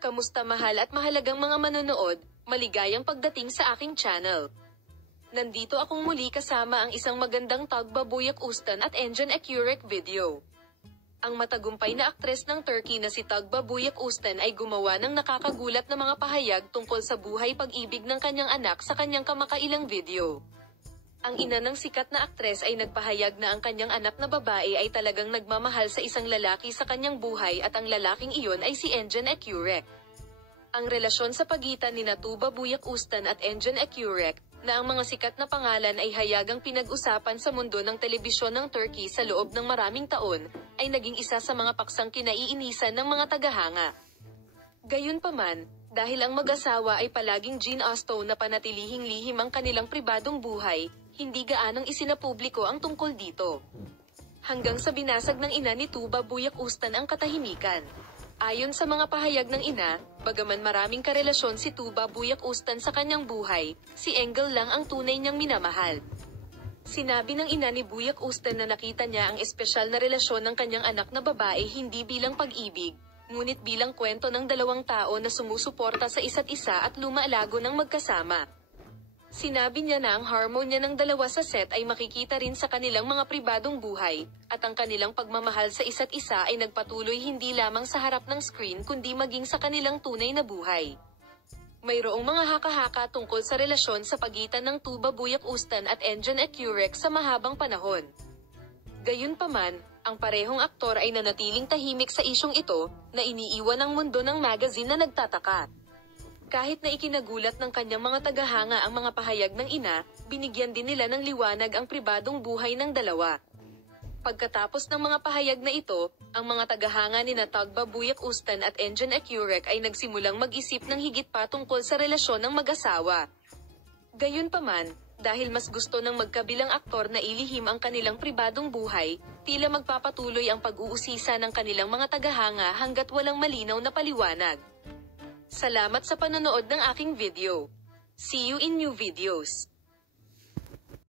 Kamusta mahal at mahalagang mga manonood, maligayang pagdating sa aking channel. Nandito akong muli kasama ang isang magandang Tagbabuyak Ustan at Engin Ekürek video. Ang matagumpay na aktres ng Turkey na si Tagbabuyak Ustan ay gumawa ng nakakagulat na mga pahayag tungkol sa buhay pag-ibig ng kanyang anak sa kanyang kamakailang video. Ang ina ng sikat na aktres ay nagpahayag na ang kanyang anak na babae ay talagang nagmamahal sa isang lalaki sa kanyang buhay at ang lalaking iyon ay si Engin Ekürek. Ang relasyon sa pagitan ni Tagbabuyak Ustan at Engin Ekürek, na ang mga sikat na pangalan ay hayagang pinag-usapan sa mundo ng telebisyon ng Turkey sa loob ng maraming taon, ay naging isa sa mga paksang kinaiinisan ng mga tagahanga. Gayunpaman, dahil ang mag-asawa ay palaging ginusto na panatilihing lihim ang kanilang pribadong buhay, hindi gaanong isinapubliko ang tungkol dito. Hanggang sa binasag ng ina ni Tagbabuyak Ustan ang katahimikan. Ayon sa mga pahayag ng ina, bagaman maraming karelasyon si Tagbabuyak Ustan sa kanyang buhay, si Engel lang ang tunay niyang minamahal. Sinabi ng ina ni Buyak Ustan na nakita niya ang espesyal na relasyon ng kanyang anak na babae hindi bilang pag-ibig, ngunit bilang kwento ng dalawang tao na sumusuporta sa isa't isa at lumaalago ng magkasama. Sinabi niya na ang harmonya ng dalawa sa set ay makikita rin sa kanilang mga pribadong buhay, at ang kanilang pagmamahal sa isa't isa ay nagpatuloy hindi lamang sa harap ng screen kundi maging sa kanilang tunay na buhay. Mayroong mga haka-haka tungkol sa relasyon sa pagitan ng Tagbabuyak Ustan at Engin Ekürek sa mahabang panahon. Gayunpaman, ang parehong aktor ay nanatiling tahimik sa isyong ito, na iniiwan ng mundo ng magazine na nagtataka. Kahit na ikinagulat ng kanyang mga tagahanga ang mga pahayag ng ina, binigyan din nila ng liwanag ang pribadong buhay ng dalawa. Pagkatapos ng mga pahayag na ito, ang mga tagahanga ni Tagbabuyak Ustan at Engin Ekürek ay nagsimulang mag-isip ng higit pa tungkol sa relasyon ng mag-asawa. Gayunpaman, dahil mas gusto ng magkabilang aktor na ilihim ang kanilang pribadong buhay, tila magpapatuloy ang pag-uusisa ng kanilang mga tagahanga hanggat walang malinaw na paliwanag. Salamat sa panonood ng aking video. See you in new videos.